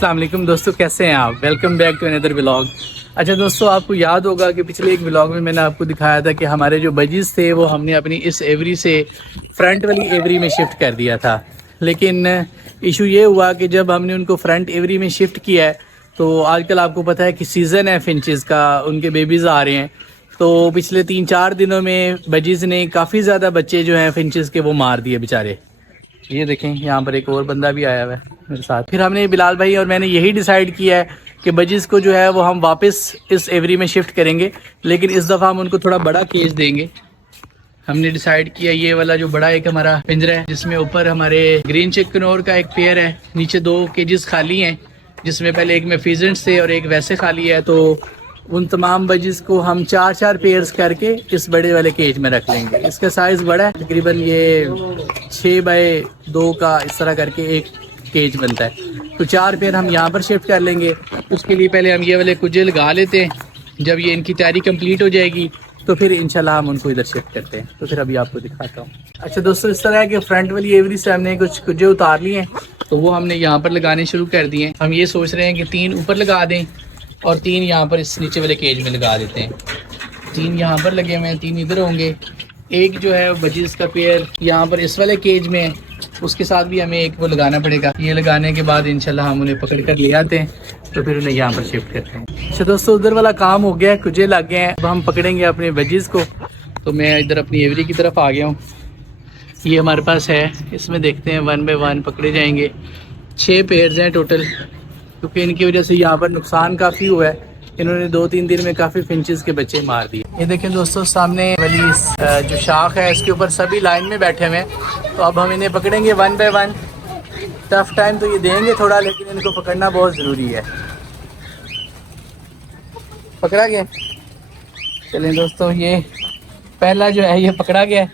अस्सलाम वालेकुम दोस्तों, कैसे हैं आप। Welcome back to another vlog. अच्छा दोस्तों, आपको याद होगा कि पिछले एक व्लॉग में मैंने आपको दिखाया था कि हमारे जो बजीज थे वो हमने अपनी इस एवरी से फ्रंट वाली एवरी में शिफ्ट कर दिया था। लेकिन इशू ये हुआ कि जब हमने उनको फ्रंट एवरी में शिफ्ट किया है तो आजकल आपको पता है कि सीज़न है फिंचेस का, उनके बेबीज़ आ रहे हैं। तो पिछले 3-4 दिनों में बजीज ने काफ़ी ज़्यादा बच्चे जो हैं फिंचेस के वो मार दिए बेचारे। ये देखें, यहाँ पर एक और बंदा भी आया हुआ है मेरे साथ। फिर हमने बिलाल भाई और मैंने यही डिसाइड किया है कि बजीज को जो है वो हम वापस इस एवरी में शिफ्ट करेंगे, लेकिन इस दफ़ा हम उनको थोड़ा बड़ा केज देंगे। हमने डिसाइड किया ये वाला जो बड़ा एक हमारा पिंजरा है जिसमें ऊपर हमारे ग्रीन चिक कनौर का एक पेयर है, नीचे 2 केजेस खाली हैं जिसमें पहले एक में फिजेंट्स थे और एक वैसे खाली है। तो उन तमाम बजीज को हम 4-4 पेयर्स करके इस बड़े वाले केज में रख लेंगे। इसका साइज़ बड़ा है, तकरीबन ये 6 बाय 2 का इस तरह करके एक केज बनता है। तो 4 पेयर हम यहाँ पर शिफ्ट कर लेंगे। उसके लिए पहले हम ये वाले कुजे लगा लेते हैं। जब ये इनकी तैयारी कंप्लीट हो जाएगी तो फिर इंशाल्लाह हम उनको इधर शिफ्ट करते हैं। तो फिर अभी आपको दिखाता हूँ। अच्छा दोस्तों, इस तरह है कि फ्रंट वाली एवरी से हमने कुछ कुजे उतार लिए हैं, तो वो हमने यहाँ पर लगाने शुरू कर दिए हैं। हम ये सोच रहे हैं कि 3 ऊपर लगा दें और 3 यहाँ पर इस नीचे वाले केज में लगा देते हैं। 3 यहाँ पर लगे हुए हैं, 3 इधर होंगे। एक जो है बजीज का पेयर यहाँ पर इस वाले केज में है, उसके साथ भी हमें एक वो लगाना पड़ेगा। ये लगाने के बाद इंशाल्लाह हम उन्हें पकड़ कर ले आते हैं, तो फिर उन्हें यहाँ पर शिफ्ट करते हैं। अच्छा दोस्तों, उधर वाला काम हो गया है, कुजे लग गए हैं। अब हम पकड़ेंगे अपने बजीज को। तो मैं इधर अपनी एवरी की तरफ आ गया हूँ। ये हमारे पास है, इसमें देखते हैं 1 बाय 1 पकड़े जाएंगे। 6 पेयर्स हैं टोटल, क्योंकि इनकी वजह से यहाँ पर नुकसान काफ़ी हुआ है। इन्होंने 2-3 दिन में काफ़ी फिंचेस के बच्चे मार दिए। ये देखें दोस्तों, सामने वाली जो शाख है इसके ऊपर सभी लाइन में बैठे हुए हैं। तो अब हम इन्हें पकड़ेंगे 1 बाय 1। टफ टाइम तो ये देंगे थोड़ा, लेकिन इनको पकड़ना बहुत ज़रूरी है। पकड़ा गया। चलें दोस्तों, ये पहला जो है ये पकड़ा गया।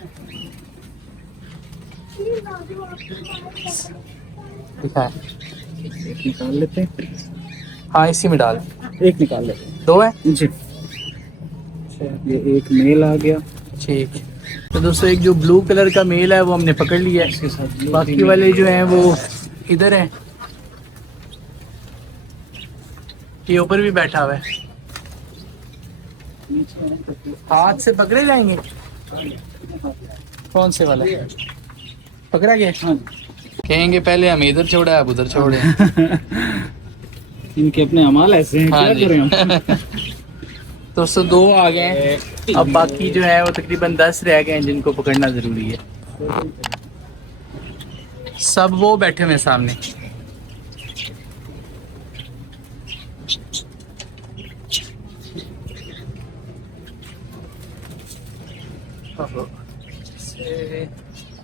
दिखा निकाल लेते हैं। हाँ, इसी में डाल। एक निकाल लेते हैं। 2 है जी। ये एक मेल आ गया। ठीक। तो दोस्तों, एक जो ब्लू कलर का मेल है वो हमने पकड़ लिया है। इसके साथ बाकी वाले जो हैं वो इधर हैं। ये ऊपर भी बैठा हुआ है। हाथ से पकड़े जाएंगे। कौन से वाला पकड़ा गया? हाँ। कहेंगे पहले हम इधर छोड़ा, अब उधर छोड़े। इनके अपने अमाल ऐसे हैं। हाँ क्या जी। करें हम? दोस्तों 2 आ गए हैं। अब बाकी जो है वो तकरीबन 10 रह गए हैं जिनको पकड़ना जरूरी है। सब वो बैठे हुए सामने।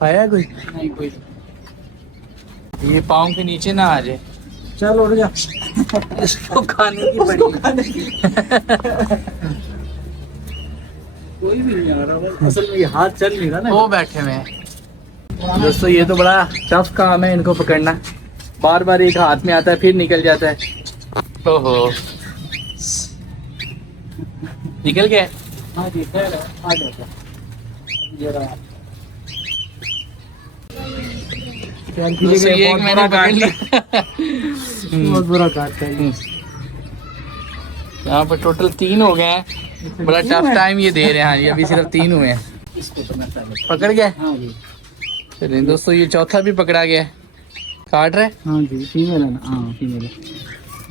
आया कोई? नहीं कोई। ये पाँव के नीचे ना आ जाए। चल उड़ जा। इसको खाने की पड़ी। कोई भी नहीं आ रहा। असल में ये हाथ चल नहीं रहा ना। वो बैठे हुए हैं। दोस्तों, ये तो बड़ा टफ काम है इनको पकड़ना। बार बार एक हाथ में आता है फिर निकल जाता है। ओहो, निकल गया। हाँ जी, खैर आ जाता। ये रहा। दोस्तों, ये एक मैंने पकड़ लिया। बहुत बुरा काटता है। यहाँ पर टोटल 3 हो गए हैं। बड़ा टफ टाइम ये दे रहे हैं। हाँ जी, अभी सिर्फ 3 हुए हैं। इसको तो मैं पहले पकड़ गए। हाँ जी। चलिए दोस्तों, ये चौथा भी पकड़ा गया। काट रहे। हाँ जी, फीमेल है ना। हाँ फीमेल है।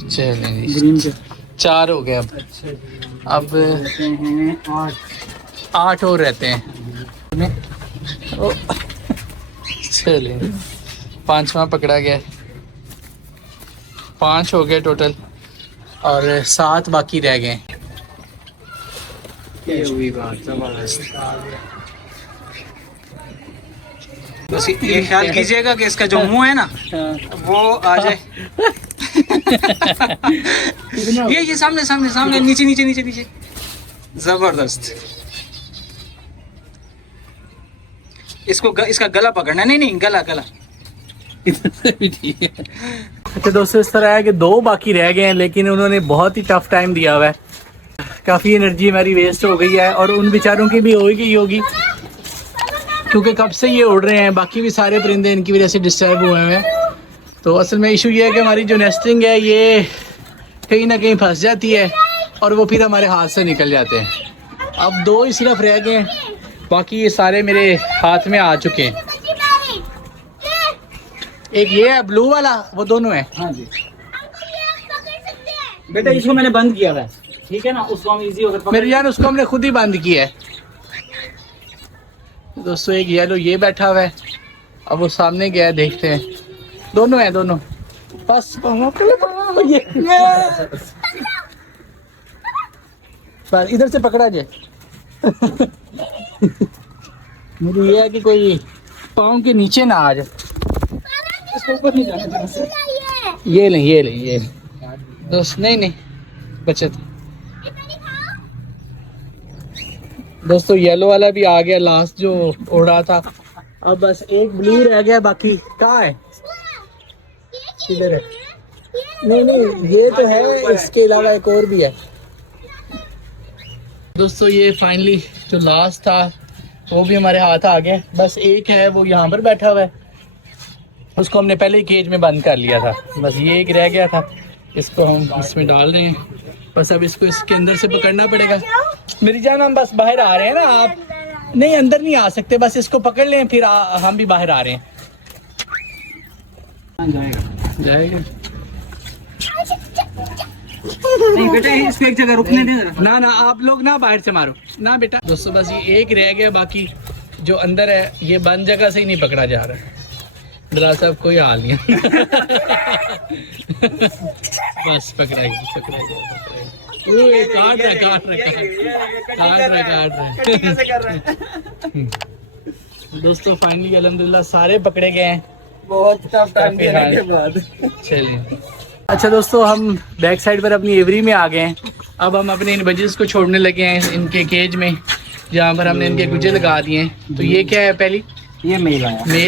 चलिए जी, ग्रीन के 4 हो गए। अब रहते हैं 8 और रहते हैं। ओ, चलिए 5वां पकड़ा गया। 5 हो गए टोटल और 7 बाकी रह गए। ये हुई बात जबरदस्त। बस ये ख्याल कीजिएगा कि इसका जो मुंह है ना वो आ जाए। ये सामने सामने सामने, नीचे नीचे नीचे नीचे। जबरदस्त। इसको इसका गला पकड़ना। नहीं नहीं, गला गला। अच्छा दोस्तों, इस तरह है कि 2 बाकी रह गए हैं, लेकिन उन्होंने बहुत ही टफ टाइम दिया हुआ है। काफ़ी एनर्जी हमारी वेस्ट हो गई है और उन बेचारों की भी होगी क्योंकि कब से ये उड़ रहे हैं। बाकी भी सारे परिंदे इनकी वजह से डिस्टर्ब हुए हैं। तो असल में इशू ये है कि हमारी जो नेस्टिंग है ये कहीं ना कहीं फंस जाती है और वो फिर हमारे हाथ से निकल जाते हैं। अब 2 ही सिर्फ रह गए हैं, बाकी ये सारे मेरे हाथ में आ चुके हैं। एक ये है ब्लू वाला, वो दोनों है। हाँ जी बेटा, इसको मैंने बंद किया हुआ है, ठीक है ना, उसको हम इजी होकर मेरे जान उसको हमने खुद ही बंद किया है। दोस्तों एक येलो ये बैठा हुआ है, अब वो सामने गया है, देखते हैं। दोनों हैं दोनों, बस इधर से पकड़ा जाए। मुझे ये है कि कोई पाँव के नीचे ना आ जाए। इसको ऊपर नहीं जाने देना। ये नहीं दोस्त, नहीं बचत। दोस्तों येलो वाला भी आ गया, लास्ट जो उड़ा था। अब बस एक ब्लू रह गया, बाकी कहाँ है? किधर है? नहीं ये तो है, इसके अलावा एक और भी है। दोस्तों ये फाइनली जो लास्ट था वो भी हमारे हाथ आ गया। बस एक है, वो यहाँ पर बैठा हुआ है, उसको हमने पहले ही केज में बंद कर लिया था। बस ये एक रह गया था, इसको हम इसमें डाल रहे हैं। बस अब इसको इसके अंदर से पकड़ना पड़ेगा। मेरी जान हम बस बाहर आ रहे हैं ना, आप नहीं अंदर नहीं आ सकते, बस इसको पकड़ लें, फिर हम भी बाहर आ रहे हैं। जाएगा नहीं बेटा, इसको एक जगह रुकने दे जरा। ना आप लोग ना बाहर से मारो ना बेटा। दोस्तों बस ये एक रह गया, बाकी जो अंदर है ये बंद जगह से ही नहीं पकड़ा जा रहा है। दरा साहब कोई हाल नहीं है। बस पकड़ाइए। काट रहा। दोस्तों फाइनली अल्हम्दुलिल्लाह सारे पकड़े गए हैं, बहुत टफ टाइम के बाद। चलिए अच्छा दोस्तों, हम बैक साइड पर अपनी एवरी में आ गए हैं। अब हम अपने इन बजेस को छोड़ने लगे हैं इनके केज में, जहाँ पर हमने इनके गुज्जे लगा दिए हैं। तो ये क्या है? पहली ये मेल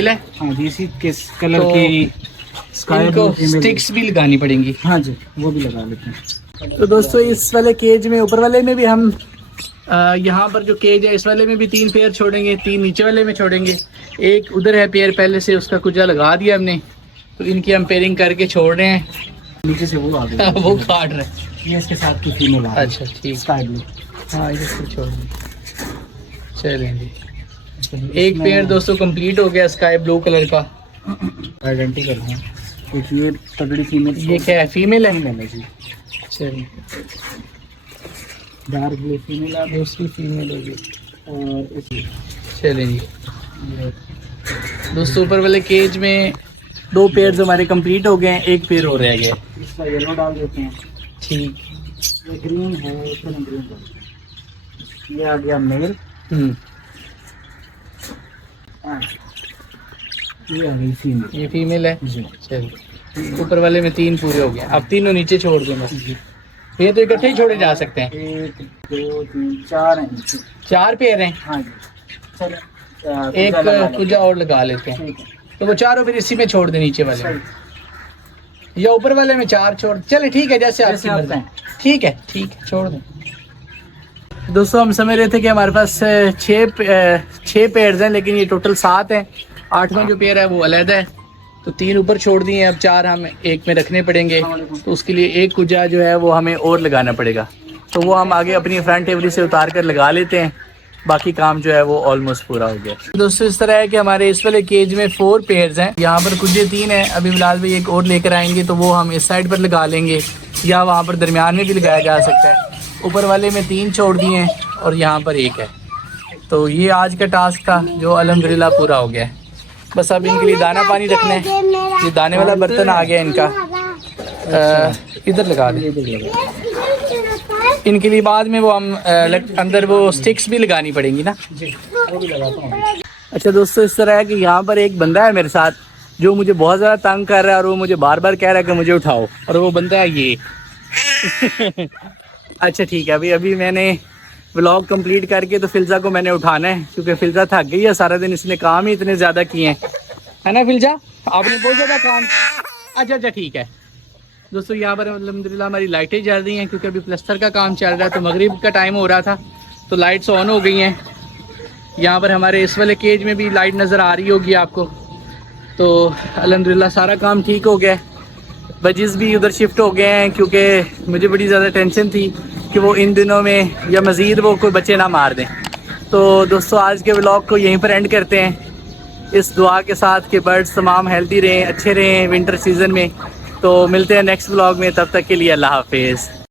है। हाँ जी, इसी किस कलर तो की स्काई इनको स्टिक्स भी लगानी पड़ेंगी। हाँ जी, वो भी लगा लेते हैं। तो दोस्तों इस वाले केज में, ऊपर वाले में भी हम यहाँ पर जो केज है इस वाले में भी 3 पेयर छोड़ेंगे, 3 नीचे वाले में छोड़ेंगे। एक उधर है पेयर पहले से, उसका कुजा लगा दिया हमने, तो इनकी हम पेयरिंग करके छोड़ रहे हैं। नीचे से वो आ गया। वो काट रहे हैं, ये इसके साथ की फीमेल है। अच्छा ठीक, स्काई ब्लू। हाँ इधर छोड़ दें। चलें जी, एक पेयर दोस्तों कंप्लीट हो गया स्काई ब्लू कलर का, आइडेंटिकल है। ये तगड़ी फीमेल। ये क्या है? फीमेल है। फीमेल है जी। चलिए डार्क ब्लू फीमेल है, दूसरी फीमेल होगी। और इसी चलें जी दोस्तों, ऊपर वाले केज में 2 पेयर हमारे कंप्लीट हो गए हैं, एक पेयर और रह गया। इसका येलो डाल देते हैं। ठीक, ये ग्रीन है, इसमें ग्रीन डाल। ये आ गया मेल। ये आ गई फीमेल। ये फीमेल है जी। चलिए ऊपर वाले में 3 पूरे हो गए, अब तीनों नीचे छोड़ दें बस। ये तो इकट्ठे ही छोड़े जा सकते हैं। 1 2 3 4 हैं। 4 पेयर हैं। हाँ जी, चलो एक कुजा और लगा लेते हैं, ठीक है। तो वो चारों फिर इसी में छोड़ दे, नीचे वाले में। या ऊपर वाले में 4 छोड़, चले ठीक है, जैसे आपकी मर्जी। ठीक है छोड़ दें। दोस्तों हम समझ रहे थे कि हमारे पास 6 पेयर्स हैं, लेकिन ये टोटल 7 हैं। 8वां जो पेयर है वो अलग है, तो 3 ऊपर छोड़ दिए हैं, अब 4 हम एक में रखने पड़ेंगे। तो उसके लिए एक कुजा जो है वो हमें और लगाना पड़ेगा, तो वो हम आगे अपनी फ्रंट एवरी से उतार कर लगा लेते हैं। बाकी काम जो है वो ऑलमोस्ट पूरा हो गया। दोस्तों इस तरह है कि हमारे इस वाले केज में 4 पेयर्स हैं, यहाँ पर कुजे 3 हैं। अभी बिलाल भाई एक और लेकर आएंगे, तो वो हम इस साइड पर लगा लेंगे, या वहाँ पर दरमियान में भी लगाया जा सकता है। ऊपर वाले में 3 छोड़ दिए हैं और यहाँ पर 1 है। तो ये आज का टास्क था जो अल्हम्दुलिल्लाह पूरा हो गया है। बस अब इनके लिए दाना पानी रखना है। ये दाने वाला बर्तन आ गया इनका, इधर लगा दें। इनके लिए बाद में वो हम अंदर वो स्टिक्स भी लगानी पड़ेंगी ना जी, वो भी लगाता हूँ। अच्छा दोस्तों इस तरह है कि यहाँ पर एक बंदा है मेरे साथ, जो मुझे बहुत ज़्यादा तंग कर रहा है और वो मुझे बार बार कह रहा है कि मुझे उठाओ, और वो बंदा है ये। अच्छा ठीक है, अभी मैंने व्लॉग कंप्लीट करके तो फिल्जा को मैंने उठाना है, क्योंकि फिल्जा थक गई है, सारा दिन इसने काम ही इतने ज़्यादा किए हैं, है ना फिल्जा? आपने बहुत ज़्यादा काम। अच्छा ठीक है दोस्तों, यहाँ पर अल्हम्दुलिल्लाह हमारी लाइटें जल रही हैं, क्योंकि अभी प्लस्तर का काम चल रहा है, तो मगरिब का टाइम हो रहा था, तो लाइट्स ऑन हो गई हैं। यहाँ पर हमारे इस वाले केज में भी लाइट नज़र आ रही होगी आपको। तो अल्हम्दुलिल्लाह सारा काम ठीक हो गया। बजीज़ भी उधर शिफ्ट हो गए हैं क्योंकि मुझे बड़ी ज़्यादा टेंशन थी कि वो इन दिनों में या मज़ीद वो कोई बच्चे ना मार दें। तो दोस्तों आज के व्लॉग को यहीं पर एंड करते हैं इस दुआ के साथ कि बर्ड्स तमाम हेल्दी रहें, अच्छे रहें विंटर सीज़न में। तो मिलते हैं नेक्स्ट व्लॉग में, तब तक के लिए अल्लाह हाफिज़।